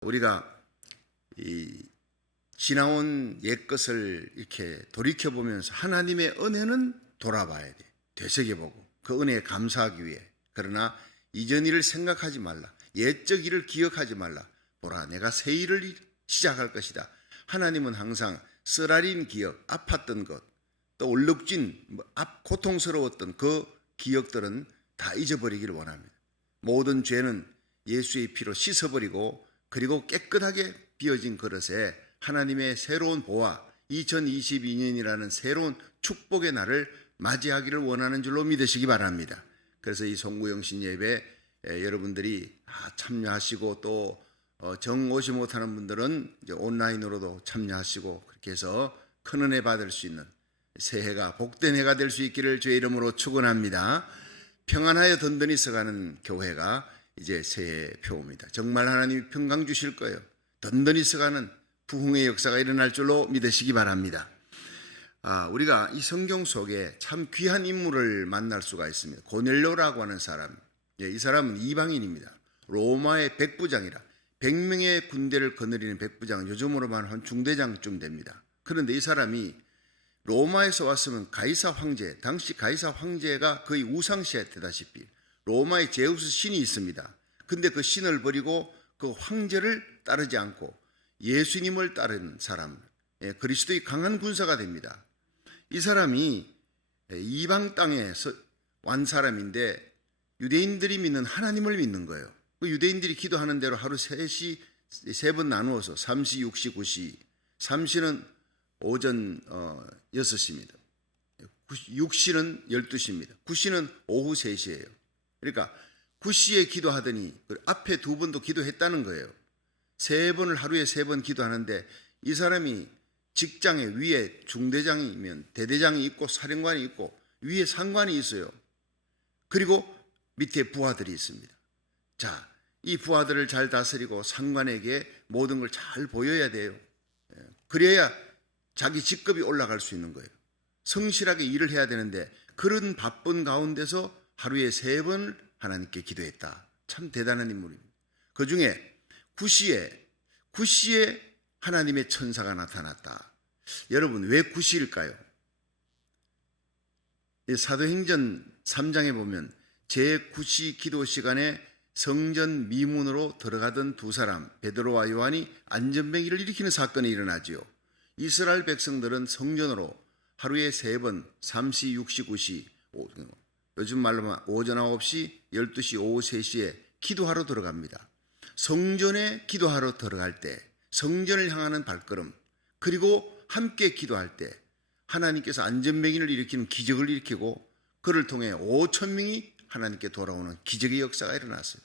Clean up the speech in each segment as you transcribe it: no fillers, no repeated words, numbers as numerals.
우리가 이 지나온 옛것을 이렇게 돌이켜보면서 하나님의 은혜는 돌아봐야 돼. 되새겨보고 그 은혜에 감사하기 위해. 그러나 이전 일을 생각하지 말라. 옛적 일을 기억하지 말라. 보라, 내가 새 일을 시작할 것이다. 하나님은 항상 쓰라린 기억, 아팠던 것, 또 얼룩진 고통스러웠던 그 기억들은 다 잊어버리기를 원합니다. 모든 죄는 예수의 피로 씻어버리고 그리고 깨끗하게 비어진 그릇에 하나님의 새로운 보화, 2022년이라는 새로운 축복의 날을 맞이하기를 원하는 줄로 믿으시기 바랍니다. 그래서 이 송구영신 예배 여러분들이 참여하시고 또 정 오지 못하는 분들은 이제 온라인으로도 참여하시고 그렇게 해서 큰 은혜 받을 수 있는 새해가 복된 해가 될 수 있기를 주의 이름으로 축원합니다. 평안하여 든든히 서가는 교회가 이제 새해 표입니다. 정말 하나님이 평강 주실 거예요. 든든히 서가는 부흥의 역사가 일어날 줄로 믿으시기 바랍니다. 우리가 이 성경 속에 참 귀한 인물을 만날 수가 있습니다. 고넬료라고 하는 사람. 이 사람은 이방인입니다. 로마의 백부장이라 100명의 군대를 거느리는 백부장, 요즘으로 말하면 한 중대장쯤 됩니다. 그런데 이 사람이 로마에서 왔으면 가이사 황제, 당시 가이사 황제가 거의 우상시했다시피 로마의 제우스 신이 있습니다. 근데 그 신을 버리고 그 황제를 따르지 않고 예수님을 따르는 사람, 그리스도의 강한 군사가 됩니다. 이 사람이 이방 땅에서 완 사람인데 유대인들이 믿는 하나님을 믿는 거예요. 그 유대인들이 기도하는 대로 하루 3번 나누어서 3시, 6시, 9시. 3시는 오전 6시입니다. 6시는 12시입니다. 9시는 오후 3시예요. 그러니까 9시에 기도하더니 앞에 2번도 기도했다는 거예요. 3번을 하루에 3번 기도하는데 이 사람이 직장에 위에 중대장이면 대대장이 있고 사령관이 있고 위에 상관이 있어요. 그리고 밑에 부하들이 있습니다. 자, 이 부하들을 잘 다스리고 상관에게 모든 걸 잘 보여야 돼요. 그래야 자기 직급이 올라갈 수 있는 거예요. 성실하게 일을 해야 되는데 그런 바쁜 가운데서 하루에 3번 하나님께 기도했다. 참 대단한 인물입니다. 그 중에 9시에 하나님의 천사가 나타났다. 여러분, 왜 9시일까요? 사도행전 3장에 보면 제9시 기도 시간에 성전 미문으로 들어가던 2사람 베드로와 요한이 안전뱅이를 일으키는 사건이 일어나지요. 이스라엘 백성들은 성전으로 하루에 3번 3시, 6시, 9시 요즘 말로 오전 9시, 12시, 오후 3시에 기도하러 들어갑니다. 성전에 기도하러 들어갈 때 성전을 향하는 발걸음 그리고 함께 기도할 때 하나님께서 안전뱅이를 일으키는 기적을 일으키고 그를 통해 5,000명이 하나님께 돌아오는 기적의 역사가 일어났어요.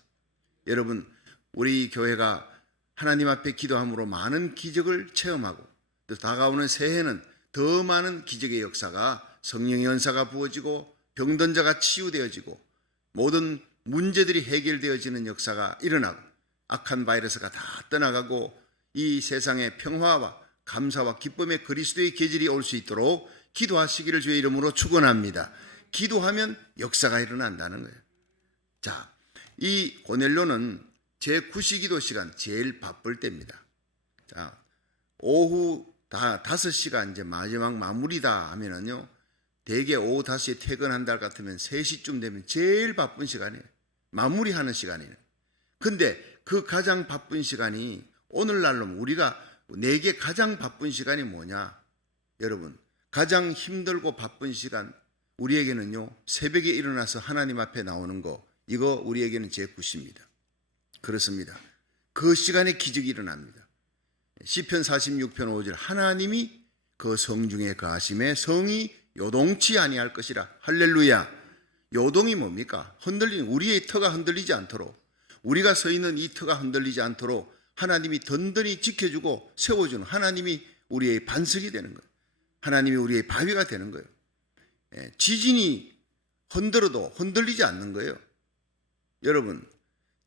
여러분, 우리 교회가 하나님 앞에 기도함으로 많은 기적을 체험하고 또 다가오는 새해는 더 많은 기적의 역사가 성령의 은사가 부어지고 병든 자가 치유되어지고 모든 문제들이 해결되어지는 역사가 일어나고 악한 바이러스가 다 떠나가고 이 세상에 평화와 감사와 기쁨의 그리스도의 계절이 올 수 있도록 기도하시기를 주의 이름으로 축원합니다. 기도하면 역사가 일어난다는 거예요. 자, 이 고넬료는 제9시 기도 시간 제일 바쁠 때입니다. 자, 오후 5시가 이제 마지막 마무리다 하면은요, 대개 오후 5시에 퇴근한다 할 같으면 3시쯤 되면 제일 바쁜 시간이에요. 마무리하는 시간이에요. 근데 그 가장 바쁜 시간이 오늘날로 우리가 내게 가장 바쁜 시간이 뭐냐? 여러분, 가장 힘들고 바쁜 시간 우리에게는요, 새벽에 일어나서 하나님 앞에 나오는 거, 이거 우리에게는 제9시입니다. 그렇습니다. 그 시간에 기적이 일어납니다. 시편 46편 5절 하나님이 그 성중에 거하심에 성이 요동치 아니할 것이라. 할렐루야. 요동이 뭡니까? 흔들리는, 우리의 터가 흔들리지 않도록, 우리가 서 있는 이 터가 흔들리지 않도록 하나님이 든든히 지켜주고 세워주는, 하나님이 우리의 반석이 되는 거예요. 하나님이 우리의 바위가 되는 거예요. 지진이 흔들어도 흔들리지 않는 거예요. 여러분,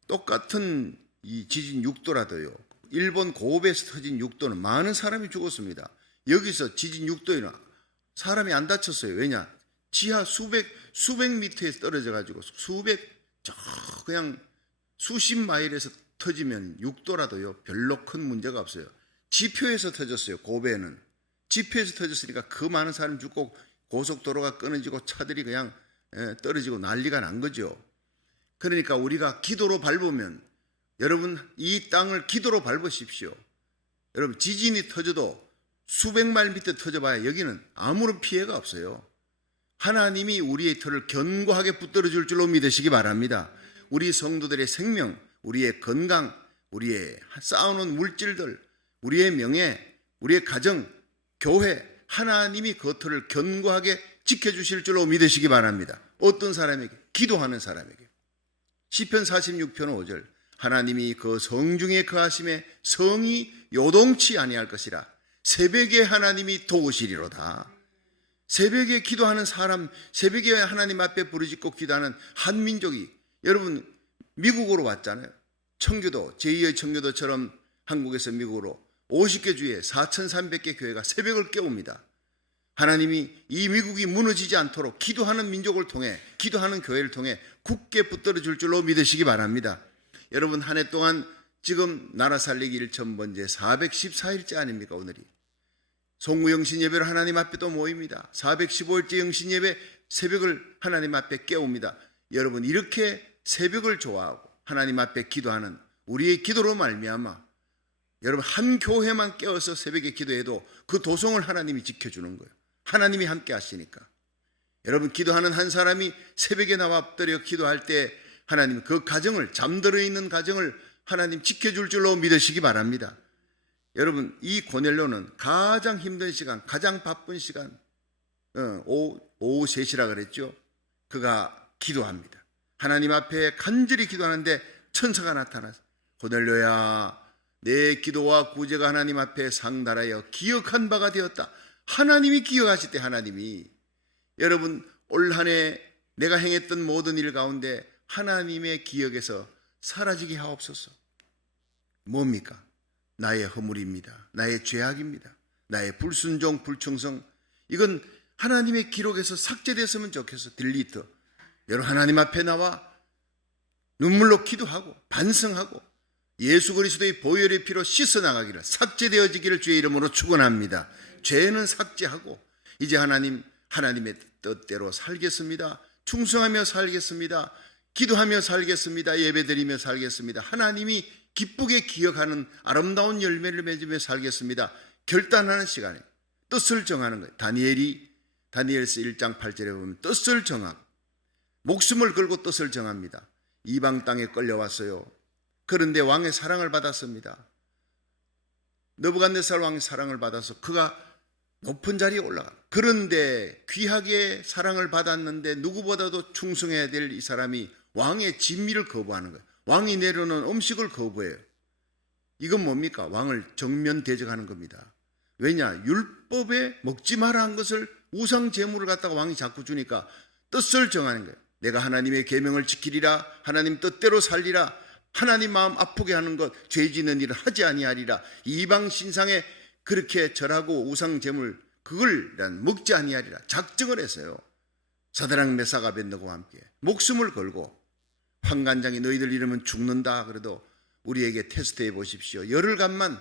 똑같은 이 지진 6도라도요, 일본 고베에서 터진 6도는 많은 사람이 죽었습니다. 여기서 지진 6도에는 사람이 안 다쳤어요. 왜냐? 지하 수백 미터에서 떨어져 가지고 그냥 수십 마일에서 터지면 6도라도요 별로 큰 문제가 없어요. 지표에서 터졌어요. 고베는 지표에서 터졌으니까 그 많은 사람 죽고 고속도로가 끊어지고 차들이 그냥 떨어지고 난리가 난 거죠. 그러니까 우리가 기도로 밟으면, 여러분 이 땅을 기도로 밟으십시오. 여러분 지진이 터져도 수백 마일 밑에 터져봐야 여기는 아무런 피해가 없어요. 하나님이 우리의 터를 견고하게 붙들어 줄 줄로 믿으시기 바랍니다. 우리 성도들의 생명, 우리의 건강, 우리의 쌓아놓은 물질들, 우리의 명예, 우리의 가정, 교회, 하나님이 그 터를 견고하게 지켜주실 줄로 믿으시기 바랍니다. 어떤 사람에게? 기도하는 사람에게. 시편 46편 5절, 하나님이 그 성중에 거하심에 성이 요동치 아니할 것이라. 새벽에 하나님이 도우시리로다. 새벽에 기도하는 사람, 새벽에 하나님 앞에 부르짖고 기도하는 한민족이, 여러분 미국으로 왔잖아요. 청교도, 제2의 청교도처럼 한국에서 미국으로 50개 주에 4,300개 교회가 새벽을 깨웁니다. 하나님이 이 미국이 무너지지 않도록 기도하는 민족을 통해, 기도하는 교회를 통해 굳게 붙들어 줄 줄로 믿으시기 바랍니다. 여러분 한 해 동안 지금 나라 살리기 1,000번째 414일째 아닙니까? 오늘이 송구 영신 예배로 하나님 앞에 또 모입니다. 415일째 영신 예배, 새벽을 하나님 앞에 깨웁니다. 여러분 이렇게 새벽을 좋아하고 하나님 앞에 기도하는 우리의 기도로 말미암아 여러분 한 교회만 깨어서 새벽에 기도해도 그 도성을 하나님이 지켜주는 거예요. 하나님이 함께 하시니까. 여러분 기도하는 한 사람이 새벽에 나와 엎드려 기도할 때 하나님 그 가정을, 잠들어 있는 가정을 하나님 지켜줄 줄로 믿으시기 바랍니다. 여러분 이 고넬료는 가장 힘든 시간, 가장 바쁜 시간, 오후 3시라 그랬죠. 그가 기도합니다. 하나님 앞에 간절히 기도하는데 천사가 나타나서, 고넬료야, 내 기도와 구제가 하나님 앞에 상달하여 기억한 바가 되었다. 하나님이 기억하실 때, 하나님이, 여러분 올 한 해 내가 행했던 모든 일 가운데 하나님의 기억에서 사라지게 하옵소서. 뭡니까? 나의 허물입니다. 나의 죄악입니다. 나의 불순종, 불충성, 이건 하나님의 기록에서 삭제됐으면 좋겠어. 딜리트. 여러분 하나님 앞에 나와 눈물로 기도하고 반성하고 예수 그리스도의 보혈의 피로 씻어나가기를, 삭제되어지기를 주의 이름으로 축원합니다. 죄는 삭제하고 이제 하나님의 뜻대로 살겠습니다. 충성하며 살겠습니다. 기도하며 살겠습니다. 예배드리며 살겠습니다. 하나님이 기쁘게 기억하는 아름다운 열매를 맺으며 살겠습니다. 결단하는 시간에 뜻을 정하는 거예요. 다니엘서 1장 8절에 보면 뜻을 정하고 목숨을 걸고 뜻을 정합니다. 이방 땅에 끌려왔어요. 그런데 왕의 사랑을 받았습니다. 느부갓네살 왕의 사랑을 받아서 그가 높은 자리에 올라가. 그런데 귀하게 사랑을 받았는데 누구보다도 충성해야 될 이 사람이 왕의 진미를 거부하는 거예요. 왕이 내려놓은 음식을 거부해요. 이건 뭡니까? 왕을 정면 대적하는 겁니다. 왜냐? 율법에 먹지 마라 한 것을, 우상 제물을 갖다가 왕이 자꾸 주니까 뜻을 정하는 거예요. 내가 하나님의 계명을 지키리라, 하나님 뜻대로 살리라, 하나님 마음 아프게 하는 것, 죄 짓는 일을 하지 아니하리라, 이방 신상에 그렇게 절하고 우상 제물 그걸 먹지 아니하리라 작정을 했어요. 사드락 메삭 아벳느고와 함께 목숨을 걸고, 환관장이 너희들 이러면 죽는다 그래도 우리에게 테스트해 보십시오. 열흘간만.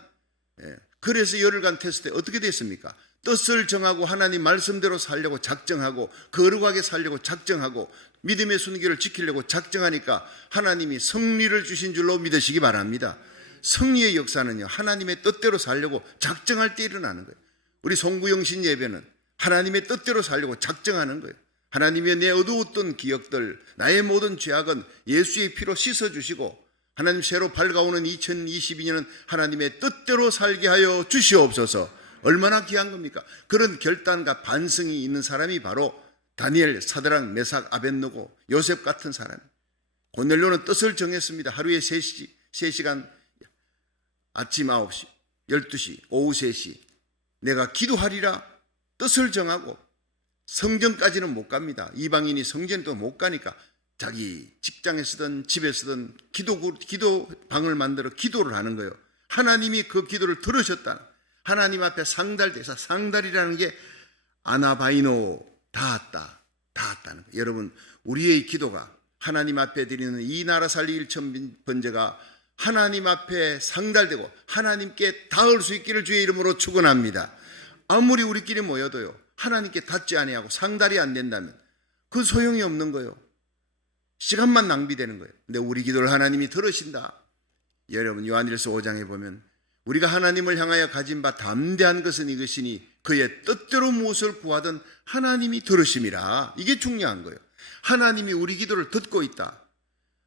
그래서 열흘간 테스트에 어떻게 됐습니까? 뜻을 정하고 하나님 말씀대로 살려고 작정하고, 거룩하게 살려고 작정하고, 믿음의 순결을 지키려고 작정하니까 하나님이 승리를 주신 줄로 믿으시기 바랍니다. 승리의 역사는요, 하나님의 뜻대로 살려고 작정할 때 일어나는 거예요. 우리 송구영신 예배는 하나님의 뜻대로 살려고 작정하는 거예요. 하나님의 내 어두웠던 기억들, 나의 모든 죄악은 예수의 피로 씻어주시고, 하나님 새로 밝아오는 2022년은 하나님의 뜻대로 살게 하여 주시옵소서. 얼마나 귀한 겁니까? 그런 결단과 반성이 있는 사람이 바로 다니엘, 사드락, 메삭, 아벳느고, 요셉 같은 사람. 고넬료는 뜻을 정했습니다. 하루에 3시간, 아침 9시, 12시, 오후 3시 내가 기도하리라 뜻을 정하고, 성전까지는 못 갑니다. 이방인이 성전도 못 가니까 자기 직장에서든 집에서든 기도방을 만들어 기도를 하는 거예요. 하나님이 그 기도를 들으셨다. 하나님 앞에 상달돼서, 상달이라는 게 아나바이노, 닿았다는 거예요. 여러분, 우리의 기도가 하나님 앞에 드리는 이 나라 살리 1,000번제가 하나님 앞에 상달되고 하나님께 닿을 수 있기를 주의 이름으로 축원합니다. 아무리 우리끼리 모여도요, 하나님께 닿지 아니하고 상달이 안 된다면 그 소용이 없는 거예요. 시간만 낭비되는 거예요. 근데 우리 기도를 하나님이 들으신다. 여러분, 요한일서 5장에 보면 우리가 하나님을 향하여 가진 바 담대한 것은 이것이니 그의 뜻대로 무엇을 구하든 하나님이 들으심이라. 이게 중요한 거예요. 하나님이 우리 기도를 듣고 있다.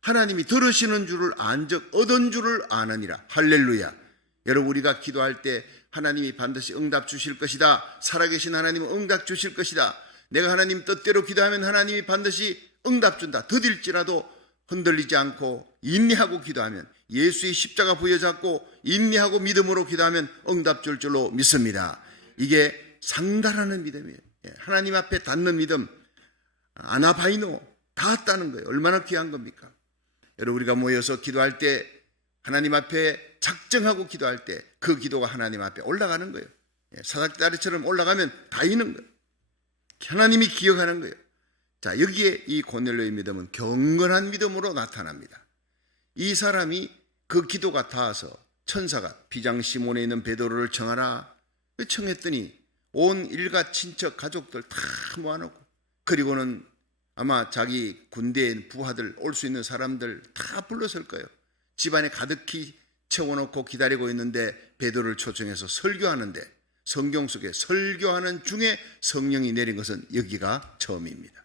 하나님이 들으시는 줄을 안즉 얻은 줄을 아느니라. 할렐루야. 여러분, 우리가 기도할 때 하나님이 반드시 응답 주실 것이다. 살아계신 하나님은 응답 주실 것이다. 내가 하나님 뜻대로 기도하면 하나님이 반드시 응답 준다. 더딜지라도 흔들리지 않고 인내하고 기도하면, 예수의 십자가 부여잡고 인내하고 믿음으로 기도하면 응답 줄 줄로 믿습니다. 이게 상달하는 믿음이에요. 하나님 앞에 닿는 믿음, 아나바이노, 닿았다는 거예요. 얼마나 귀한 겁니까? 여러분, 우리가 모여서 기도할 때, 하나님 앞에 작정하고 기도할 때 그 기도가 하나님 앞에 올라가는 거예요. 사닥다리처럼 올라가면 닿이는 거예요. 하나님이 기억하는 거예요. 자, 여기에 이 고넬료의 믿음은 경건한 믿음으로 나타납니다. 이 사람이 그 기도가 닿아서 천사가 비장 시몬에 있는 베드로를 청하라 청했더니 온 일가 친척 가족들 다 모아놓고, 그리고는 아마 자기 군대에 부하들, 올 수 있는 사람들 다 불렀을 거예요. 집안에 가득히 채워놓고 기다리고 있는데 베드로를 초청해서 설교하는데, 성경 속에 설교하는 중에 성령이 내린 것은 여기가 처음입니다.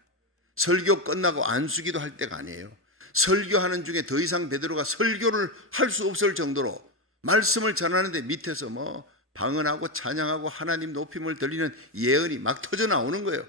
설교 끝나고 안수기도 할 때가 아니에요. 설교하는 중에 더 이상 베드로가 설교를 할 수 없을 정도로 말씀을 전하는데 밑에서 방언하고 찬양하고 하나님 높임을 들리는 예언이 막 터져 나오는 거예요.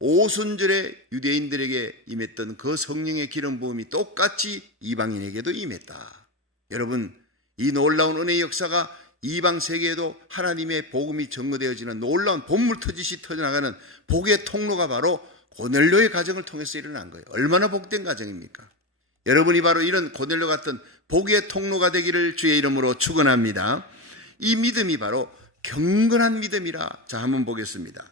오순절에 유대인들에게 임했던 그 성령의 기름 부음이 똑같이 이방인에게도 임했다. 여러분, 이 놀라운 은혜의 역사가 이방 세계에도 하나님의 복음이 증거되어지는 놀라운 본물터짓이 터져나가는 복의 통로가 바로 고넬료의 가정을 통해서 일어난 거예요. 얼마나 복된 가정입니까? 여러분이 바로 이런 고넬료 같은 복의 통로가 되기를 주의 이름으로 축원합니다. 이 믿음이 바로 경건한 믿음이라. 자, 한번 보겠습니다.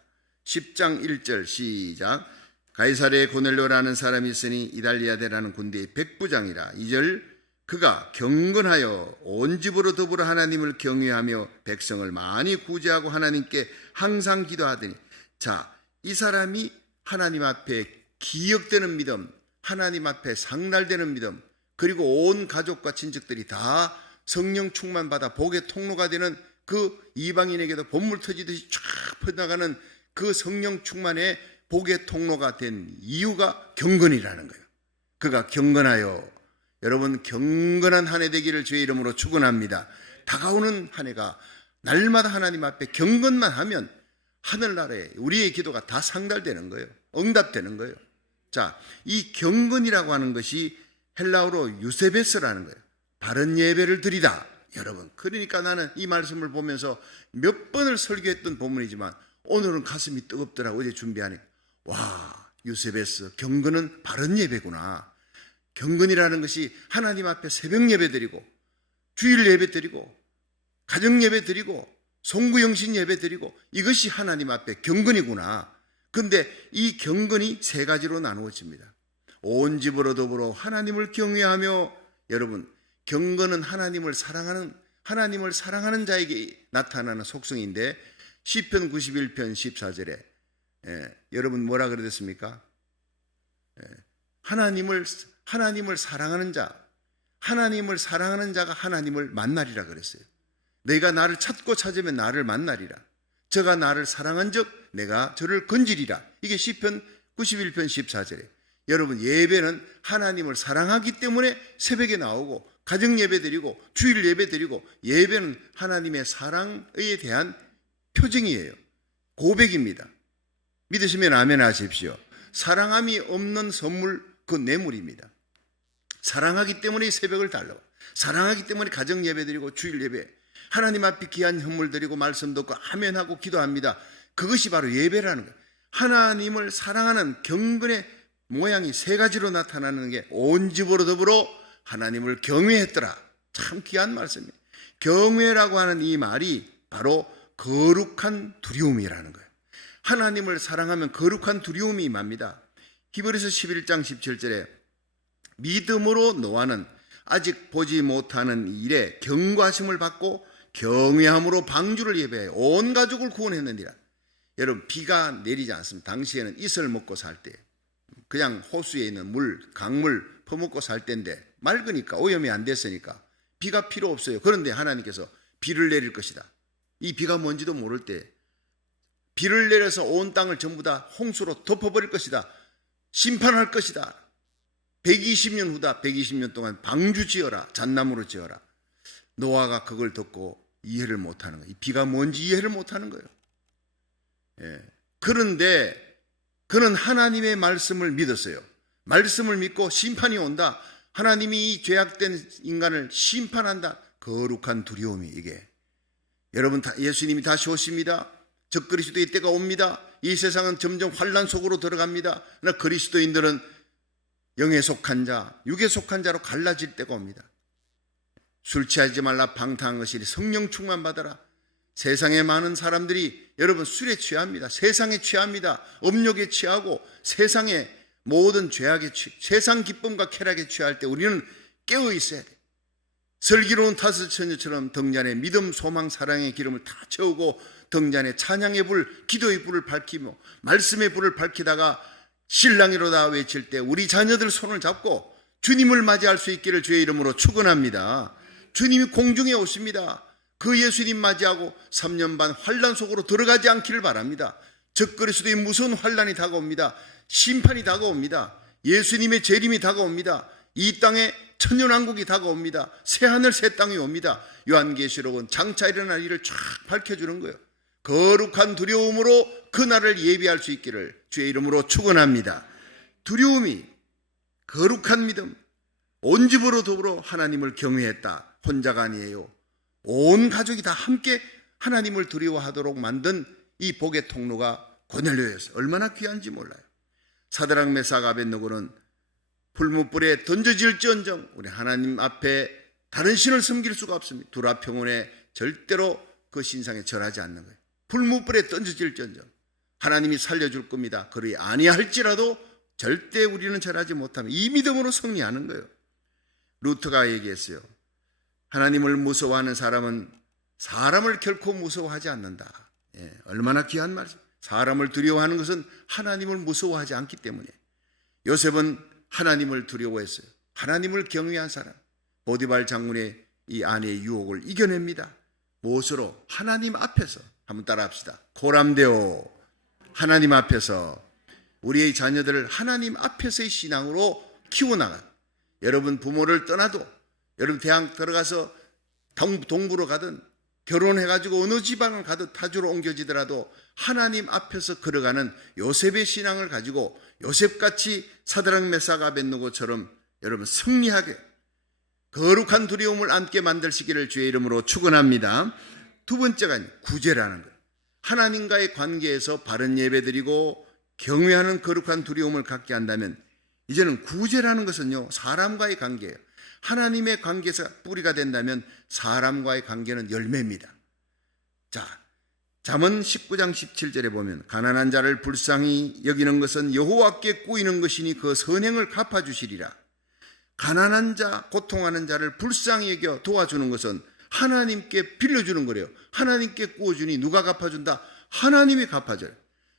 10장 1절 시작. 가이사랴에 고넬료라는 사람이 있으니 이달리아대라는 군대의 백부장이라. 2절 그가 경건하여 온 집으로 더불어 하나님을 경외하며 백성을 많이 구제하고 하나님께 항상 기도하더니. 자, 이 사람이 하나님 앞에 기억되는 믿음, 하나님 앞에 상달되는 믿음, 그리고 온 가족과 친척들이 다 성령 충만받아 복의 통로가 되는 그 이방인에게도 본물 터지듯이 쫙 퍼져나가는 그 성령 충만의 복의 통로가 된 이유가 경건이라는 거예요. 그가 경건하여, 여러분, 경건한 한 해 되기를 주의 이름으로 축원합니다. 다가오는 한 해가 날마다 하나님 앞에 경건만 하면 하늘나라에 우리의 기도가 다 상달되는 거예요. 응답되는 거예요. 자, 이 경건이라고 하는 것이 헬라어로 유세베스라는 거예요. 바른 예배를 드리다. 여러분, 그러니까 나는 이 말씀을 보면서 몇 번을 설교했던 본문이지만 오늘은 가슴이 뜨겁더라고. 어제 준비하니 와, 유세베스, 경건은 바른 예배구나. 경건이라는 것이 하나님 앞에 새벽 예배 드리고 주일 예배 드리고 가정 예배 드리고 송구영신 예배 드리고, 이것이 하나님 앞에 경건이구나. 근데 이 경건이 세 가지로 나누어집니다. 온 집으로 더불어 하나님을 경외하며, 여러분, 경건은 하나님을 사랑하는 자에게 나타나는 속성인데, 시편 91편 14절에 여러분 뭐라 그랬습니까? 하나님을 사랑하는 자가 하나님을 만나리라 그랬어요. 내가 나를 찾고 찾으면 나를 만나리라. 저가 나를 사랑한즉 내가 저를 건지리라. 이게 시편 91편 14절에. 여러분, 예배는 하나님을 사랑하기 때문에 새벽에 나오고 가정 예배 드리고 주일 예배 드리고, 예배는 하나님의 사랑에 대한 표징이에요. 고백입니다. 믿으시면 아멘 하십시오. 사랑함이 없는 선물, 그 뇌물입니다. 사랑하기 때문에 새벽을 달라고, 사랑하기 때문에 가정 예배 드리고 주일 예배, 하나님 앞에 귀한 현물 드리고 말씀 듣고 아멘하고 기도합니다. 그것이 바로 예배라는 거예요. 하나님을 사랑하는 경건의 모양이 세 가지로 나타나는 게 온 집으로 더불어 하나님을 경외했더라. 참 귀한 말씀이에요. 경외라고 하는 이 말이 바로 거룩한 두려움이라는 거예요. 하나님을 사랑하면 거룩한 두려움이 임합니다. 히브리서 11장 17절에 믿음으로 노아는 아직 보지 못하는 일에 경과심을 받고 경외함으로 방주를 예배하여 온 가족을 구원했느니라. 여러분, 비가 내리지 않습니다. 당시에는 이슬 먹고 살 때 그냥 호수에 있는 물, 강물 퍼먹고 살 때인데 맑으니까, 오염이 안 됐으니까 비가 필요 없어요. 그런데 하나님께서 비를 내릴 것이다. 이 비가 뭔지도 모를 때 비를 내려서 온 땅을 전부 다 홍수로 덮어버릴 것이다. 심판할 것이다. 120년 후다. 120년 동안 방주 지어라. 잣나무로 지어라. 노아가 그걸 듣고 이해를 못하는 거예요. 이 비가 뭔지 이해를 못하는 거예요. 그런데 그는 하나님의 말씀을 믿었어요. 말씀을 믿고 심판이 온다. 하나님이 이 죄악된 인간을 심판한다. 거룩한 두려움이 이게. 여러분, 예수님이 다시 오십니다. 적그리스도의 때가 옵니다. 이 세상은 점점 환난 속으로 들어갑니다. 그러나 그리스도인들은 영에 속한 자, 육에 속한 자로 갈라질 때가 옵니다. 술 취하지 말라, 방탕한 것이니 성령 충만 받아라. 세상에 많은 사람들이 여러분 술에 취합니다. 세상에 취합니다. 음욕에 취하고 세상의 모든 죄악에 세상 기쁨과 쾌락에 취할 때 우리는 깨어 있어야 돼. 슬기로운 다섯 처녀처럼 등잔에 믿음, 소망, 사랑의 기름을 다 채우고 등잔에 찬양의 불, 기도의 불을 밝히며 말씀의 불을 밝히다가 신랑이로다 외칠 때 우리 자녀들 손을 잡고 주님을 맞이할 수 있기를 주의 이름으로 축원합니다. 주님이 공중에 오십니다. 그 예수님 맞이하고 3년 반 환난 속으로 들어가지 않기를 바랍니다. 적그리스도의 무서운 환난이 다가옵니다. 심판이 다가옵니다. 예수님의 재림이 다가옵니다. 이 땅에 천년왕국이 다가옵니다. 새하늘 새 땅이 옵니다. 요한계시록은 장차 일어날 일을 쫙 밝혀주는 거예요. 거룩한 두려움으로 그날을 예비할 수 있기를 주의 이름으로 축원합니다. 두려움이 거룩한 믿음, 온 집으로 더불어 하나님을 경외했다. 혼자가 아니에요. 온 가족이 다 함께 하나님을 두려워하도록 만든 이 복의 통로가 고넬료였어요. 얼마나 귀한지 몰라요. 사드락, 메삭, 아벳느고는 풀무불에 던져질지언정 우리 하나님 앞에 다른 신을 섬길 수가 없습니다. 두라평원에 절대로 그 신상에 절하지 않는 거예요. 풀무불에 던져질지언정 하나님이 살려줄 겁니다. 그리 아니할지라도 절대 우리는 절하지 못하면 이 믿음으로 승리하는 거예요. 루트가 얘기했어요. 하나님을 무서워하는 사람은 사람을 결코 무서워하지 않는다. 얼마나 귀한 말이죠. 사람을 두려워하는 것은 하나님을 무서워하지 않기 때문에. 요셉은 하나님을 두려워했어요. 하나님을 경외한 사람. 보디발 장군의 이 아내의 유혹을 이겨냅니다. 무엇으로? 하나님 앞에서. 한번 따라합시다. 고람되오. 하나님 앞에서. 우리의 자녀들을 하나님 앞에서의 신앙으로 키워나가. 여러분 부모를 떠나도, 여러분 대학 들어가서 동부로 가든 결혼해가지고 어느 지방을 가든 타주로 옮겨지더라도 하나님 앞에서 걸어가는 요셉의 신앙을 가지고 요셉같이 사드락, 메삭, 아벳느고처럼 여러분 승리하게 거룩한 두려움을 안게 만드시기를 주의 이름으로 축원합니다. 두 번째가 구제라는 것. 하나님과의 관계에서 바른 예배드리고 경외하는 거룩한 두려움을 갖게 한다면 이제는 구제라는 것은요, 사람과의 관계예요. 하나님의 관계에서 뿌리가 된다면 사람과의 관계는 열매입니다. 자, 잠언 19장 17절에 보면 가난한 자를 불쌍히 여기는 것은 여호와께 꾸이는 것이니 그 선행을 갚아주시리라. 가난한 자, 고통하는 자를 불쌍히 여겨 도와주는 것은 하나님께 빌려주는 거래요. 하나님께 꾸어주니 누가 갚아준다? 하나님이 갚아줘요.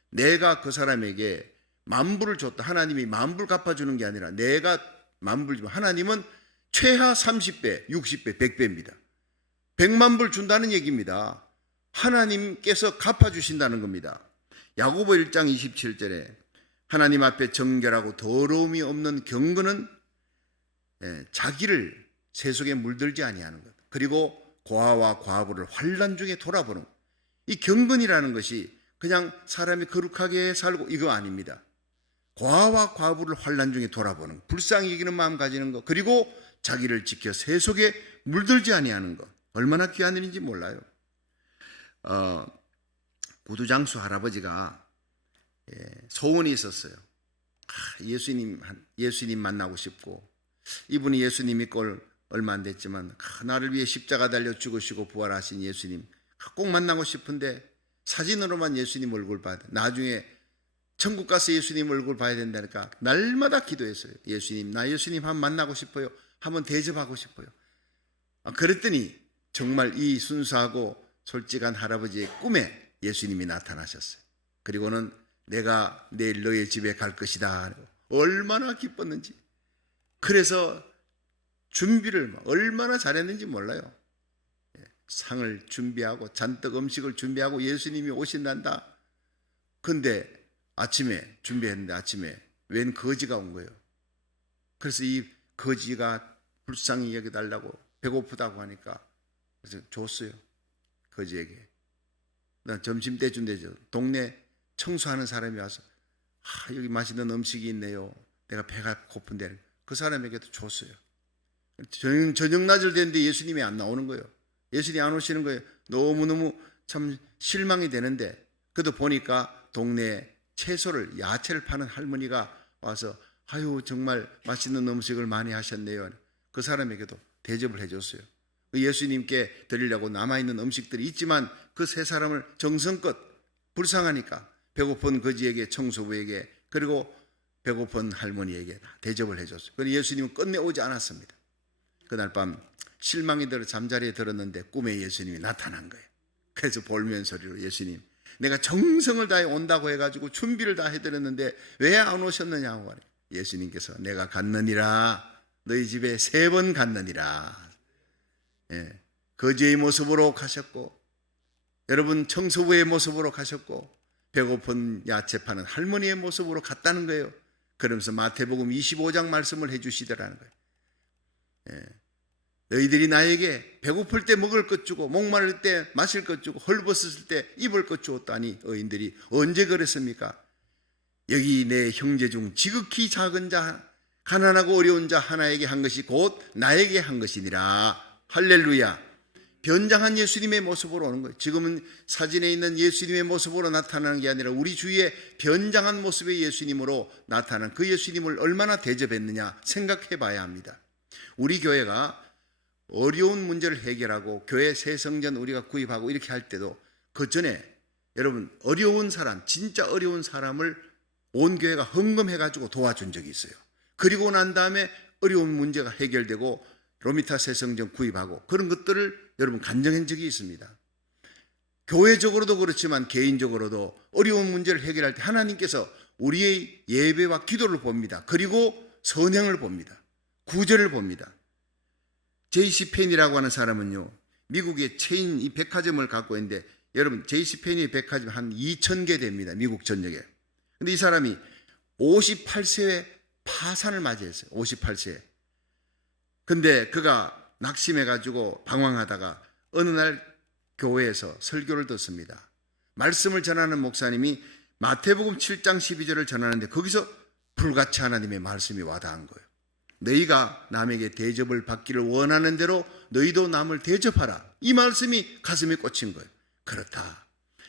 내가 그 사람에게 만불을 줬다. 하나님이 만불 갚아주는 게 아니라 내가 만불 주면 하나님은 최하 30배, 60배, 100배입니다. 100만 불 준다는 얘기입니다. 하나님께서 갚아주신다는 겁니다. 야고보 1장 27절에 하나님 앞에 정결하고 더러움이 없는 경건은 자기를 세속에 물들지 아니하는 것, 그리고 고아와 과부를 환난 중에 돌아보는 것. 이 경건이라는 것이 그냥 사람이 거룩하게 살고 이거 아닙니다. 고아와 과부를 환난 중에 돌아보는 것, 불쌍히 여기는 마음 가지는 것, 그리고 자기를 지켜 세속에 물들지 아니하는 것. 얼마나 귀한 일인지 몰라요. 구두장수 할아버지가 소원이 있었어요. 예수님 만나고 싶고, 이분이 예수님 믿고 얼마 안 됐지만 나를 위해 십자가 달려 죽으시고 부활하신 예수님 꼭 만나고 싶은데 사진으로만 예수님 얼굴 봐야 돼. 나중에 천국 가서 예수님 얼굴 봐야 된다니까 날마다 기도했어요. 예수님, 나 예수님 한번 만나고 싶어요. 한번 대접하고 싶어요. 그랬더니 정말 이 순수하고 솔직한 할아버지의 꿈에 예수님이 나타나셨어요. 그리고는 내가 내일 너의 집에 갈 것이다. 얼마나 기뻤는지. 그래서 준비를 얼마나 잘했는지 몰라요. 상을 준비하고 잔뜩 음식을 준비하고 예수님이 오신단다. 근데 아침에 준비했는데 아침에 웬 거지가 온 거예요. 그래서 이 거지가 불쌍히 여겨달라고 배고프다고 하니까 그래서 줬어요. 거지에게. 점심때쯤 되죠. 동네 청소하는 사람이 와서 여기 맛있는 음식이 있네요. 내가 배가 고픈데 그 사람에게도 줬어요. 저녁낮을 됐는데 예수님이 안 나오는 거예요. 예수님이 안 오시는 거예요. 너무너무 참 실망이 되는데 그래도 보니까 동네에 채소를 야채를 파는 할머니가 와서 아유 정말 맛있는 음식을 많이 하셨네요. 그 사람에게도 대접을 해줬어요. 예수님께 드리려고 남아있는 음식들이 있지만 그 세 사람을 정성껏 불쌍하니까 배고픈 거지에게 청소부에게 그리고 배고픈 할머니에게 다 대접을 해줬어요. 그런데 예수님은 끝내 오지 않았습니다. 그날 밤 실망이 들어 잠자리에 들었는데 꿈에 예수님이 나타난 거예요. 그래서 볼멘 소리로 예수님 내가 정성을 다해 온다고 해가지고 준비를 다 해드렸는데 왜 안 오셨느냐고 하니 예수님께서 내가 갔느니라 너희 집에 3번 갔느니라. 거지의 모습으로 가셨고 여러분 청소부의 모습으로 가셨고 배고픈 야채 파는 할머니의 모습으로 갔다는 거예요. 그러면서 마태복음 25장 말씀을 해주시더라는 거예요. 너희들이 나에게 배고플 때 먹을 것 주고 목마를 때 마실 것 주고 헐벗었을 때 입을 것 주었다니 어인들이 언제 그랬습니까? 여기 내 형제 중 지극히 작은 자 가난하고 어려운 자 하나에게 한 것이 곧 나에게 한 것이니라. 할렐루야. 변장한 예수님의 모습으로 오는 거예요. 지금은 사진에 있는 예수님의 모습으로 나타나는 게 아니라 우리 주위에 변장한 모습의 예수님으로 나타난 그 예수님을 얼마나 대접했느냐 생각해 봐야 합니다. 우리 교회가 어려운 문제를 해결하고 교회 새 성전 우리가 구입하고 이렇게 할 때도 그 전에 여러분 어려운 사람 진짜 어려운 사람을 온 교회가 헌금해가지고 도와준 적이 있어요. 그리고 난 다음에 어려운 문제가 해결되고 로미타 새 성전 구입하고 그런 것들을 여러분 간증한 적이 있습니다. 교회적으로도 그렇지만 개인적으로도 어려운 문제를 해결할 때 하나님께서 우리의 예배와 기도를 봅니다. 그리고 선행을 봅니다. 구제를 봅니다. J.C. 펜이라고 하는 사람은요 미국의 체인 이 백화점을 갖고 있는데 여러분 J.C. 펜의 백화점 한 2,000개 됩니다. 미국 전역에. 근데 이 사람이 58세에 파산을 맞이했어요. 58세에. 근데 그가 낙심해가지고 방황하다가 어느 날 교회에서 설교를 듣습니다. 말씀을 전하는 목사님이 마태복음 7장 12절을 전하는데 거기서 불같이 하나님의 말씀이 와닿은 거예요. 너희가 남에게 대접을 받기를 원하는 대로 너희도 남을 대접하라. 이 말씀이 가슴에 꽂힌 거예요. 그렇다.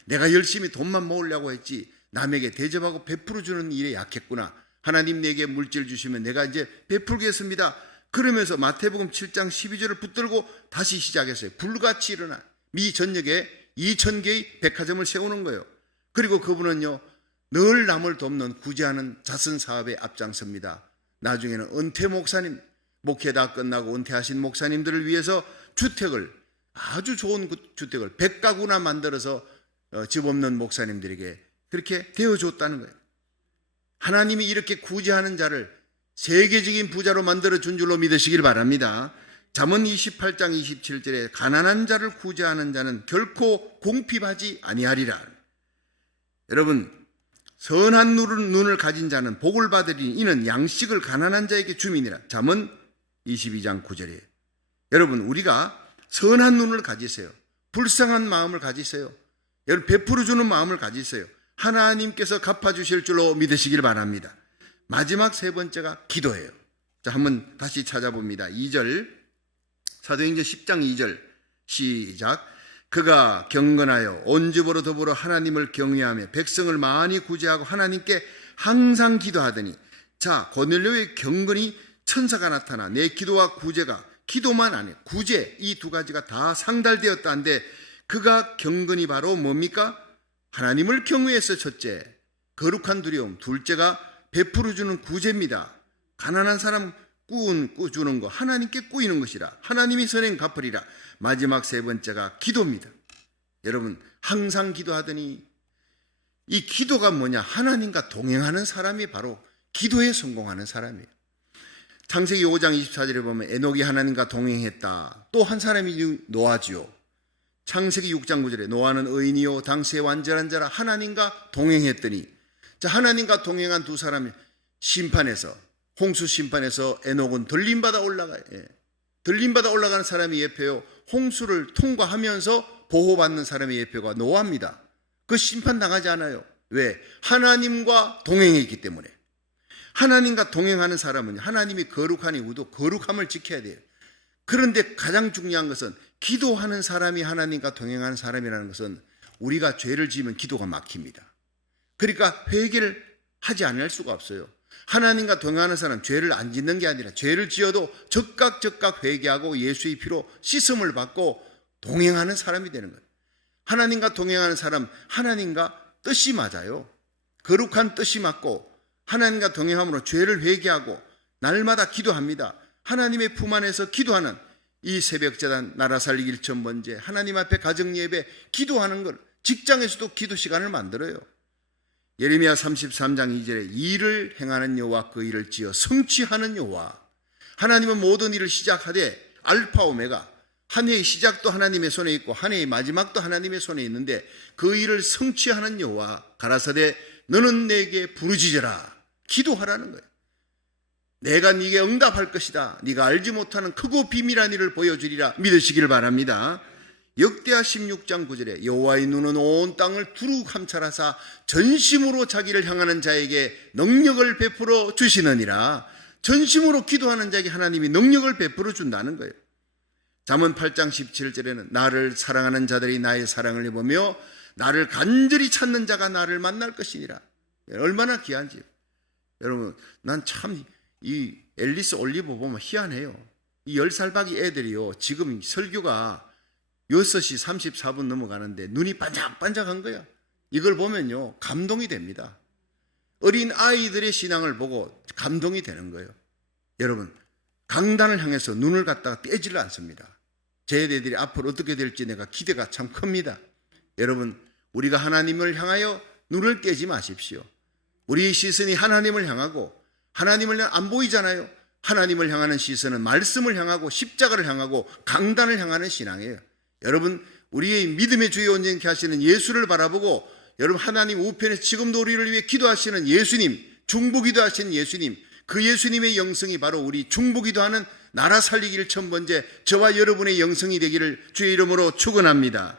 내가 열심히 돈만 모으려고 했지 남에게 대접하고 베풀어주는 일에 약했구나. 하나님 내게 물질 주시면 내가 이제 베풀겠습니다. 그러면서 마태복음 7장 12절을 붙들고 다시 시작했어요. 불같이 일어나 미 전역에 2,000개의 백화점을 세우는 거예요. 그리고 그분은요 늘 남을 돕는 구제하는 자선 사업에 앞장섭니다. 나중에는 은퇴 목사님, 목회 다 끝나고 은퇴하신 목사님들을 위해서 주택을 아주 좋은 주택을 100가구나 만들어서 집 없는 목사님들에게 그렇게 되어줬다는 거예요. 하나님이 이렇게 구제하는 자를 세계적인 부자로 만들어준 줄로 믿으시길 바랍니다. 잠언 28장 27절에 가난한 자를 구제하는 자는 결코 궁핍하지 아니하리라. 여러분 선한 눈을 가진 자는 복을 받으리니 이는 양식을 가난한 자에게 주민이라. 잠언 22장 9절이에요. 여러분 우리가 선한 눈을 가지세요. 불쌍한 마음을 가지세요. 여러분 베풀어주는 마음을 가지세요. 하나님께서 갚아주실 줄로 믿으시길 바랍니다. 마지막 3번째가 기도예요. 자, 한번 다시 찾아봅니다. 2절 사도행전 10장 2절 시작. 그가 경건하여 온 집으로 더불어 하나님을 경외하며 백성을 많이 구제하고 하나님께 항상 기도하더니 자 고넬료의 경건이 천사가 나타나 내 기도와 구제가 기도만 아니에요. 구제 이 두 가지가 다 상달되었다는데 그가 경건이 바로 뭡니까? 하나님을 경외해서 첫째 거룩한 두려움. 둘째가 베풀어주는 구제입니다. 가난한 사람 꾸주는 거, 하나님께 꾸이는 것이라. 하나님이 선행 갚으리라. 마지막 세 번째가 기도입니다. 여러분, 항상 기도하더니 이 기도가 뭐냐? 하나님과 동행하는 사람이 바로 기도에 성공하는 사람이에요. 창세기 5장 24절에 보면 에녹이 하나님과 동행했다. 또 한 사람이 노아지요. 창세기 6장 9절에 노아는 의인이요 당시에 완전한 자라 하나님과 동행했더니, 자, 하나님과 동행한 두 사람이 심판에서, 홍수 심판에서 에녹은 들림받아 올라가요. 들림받아 올라가는 사람이 예표요, 홍수를 통과하면서 보호받는 사람의 예표가 노아입니다. 그 심판당하지 않아요. 왜? 하나님과 동행했기 때문에. 하나님과 동행하는 사람은 하나님이 거룩한 이유도 거룩함을 지켜야 돼요. 그런데 가장 중요한 것은 기도하는 사람이 하나님과 동행하는 사람이라는 것은 우리가 죄를 지으면 기도가 막힙니다. 그러니까 회개를 하지 않을 수가 없어요. 하나님과 동행하는 사람, 죄를 안 짓는 게 아니라 죄를 지어도 즉각 회개하고 예수의 피로 씻음을 받고 동행하는 사람이 되는 거예요. 하나님과 동행하는 사람, 하나님과 뜻이 맞아요. 거룩한 뜻이 맞고 하나님과 동행함으로 죄를 회개하고 날마다 기도합니다. 하나님의 품 안에서 기도하는 이 새벽제단 나라 살리기 1,000번째 하나님 앞에 가정예배 기도하는 걸, 직장에서도 기도 시간을 만들어요. 예레미야 33장 2절에 일을 행하는 여호와 그 일을 지어 성취하는 여호와. 하나님은 모든 일을 시작하되 알파 오메가, 한 해의 시작도 하나님의 손에 있고 한 해의 마지막도 하나님의 손에 있는데 그 일을 성취하는 여호와 가라사대 너는 내게 부르짖어라. 기도하라는 거예요. 내가 네게 응답할 것이다. 네가 알지 못하는 크고 비밀한 일을 보여주리라. 믿으시길 바랍니다. 역대하 16장 9절에 여호와의 눈은 온 땅을 두루 감찰하사 전심으로 자기를 향하는 자에게 능력을 베풀어 주시느니라. 전심으로 기도하는 자에게 하나님이 능력을 베풀어 준다는 거예요. 잠언 8장 17절에는 나를 사랑하는 자들이 나의 사랑을 입으며 나를 간절히 찾는 자가 나를 만날 것이니라. 얼마나 귀한지요. 여러분, 난 참 이 앨리스 올리버 보면 희한해요. 이 10살박이 애들이요, 지금 설교가 6시 34분 넘어가는데 눈이 반짝반짝한 거야. 이걸 보면요 감동이 됩니다. 어린 아이들의 신앙을 보고 감동이 되는 거예요. 여러분, 강단을 향해서 눈을 갖다가 떼지를 않습니다. 제 애들이 앞으로 어떻게 될지 내가 기대가 참 큽니다. 여러분, 우리가 하나님을 향하여 눈을 떼지 마십시오. 우리의 시선이 하나님을 향하고, 하나님을 안 보이잖아요. 하나님을 향하는 시선은 말씀을 향하고 십자가를 향하고 강단을 향하는 신앙이에요. 여러분, 우리의 믿음의 주에 온전케 하시는 예수를 바라보고, 여러분 하나님 우편에서 지금도 우리를 위해 기도하시는 예수님, 중보기도하시는 예수님, 그 예수님의 영성이 바로 우리 중보기도하는 나라 살리기 1,000번째 저와 여러분의 영성이 되기를 주의 이름으로 축원합니다.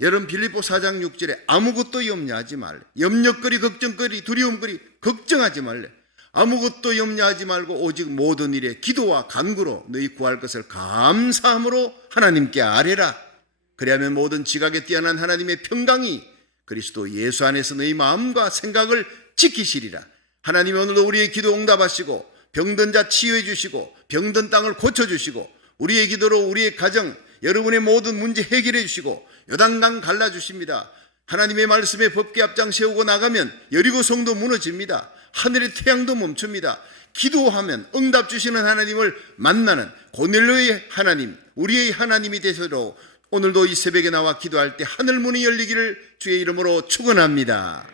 여러분, 빌립보 4장 6절에 아무것도 염려하지 말래. 염려거리, 걱정거리, 두려움거리 걱정하지 말래. 아무것도 염려하지 말고 오직 모든 일에 기도와 간구로 너희 구할 것을 감사함으로 하나님께 아뢰라. 그리하면 모든 지각에 뛰어난 하나님의 평강이 그리스도 예수 안에서 너희 마음과 생각을 지키시리라. 하나님이 오늘도 우리의 기도 응답하시고 병든 자 치유해 주시고 병든 땅을 고쳐주시고 우리의 기도로 우리의 가정, 여러분의 모든 문제 해결해 주시고 요단강 갈라주십니다. 하나님의 말씀에 법궤 앞장 세우고 나가면 여리고 성도 무너집니다. 하늘의 태양도 멈춥니다. 기도하면 응답 주시는 하나님을 만나는 고넬료의 하나님, 우리의 하나님이 되시도록 오늘도 이 새벽에 나와 기도할 때 하늘 문이 열리기를 주의 이름으로 축원합니다.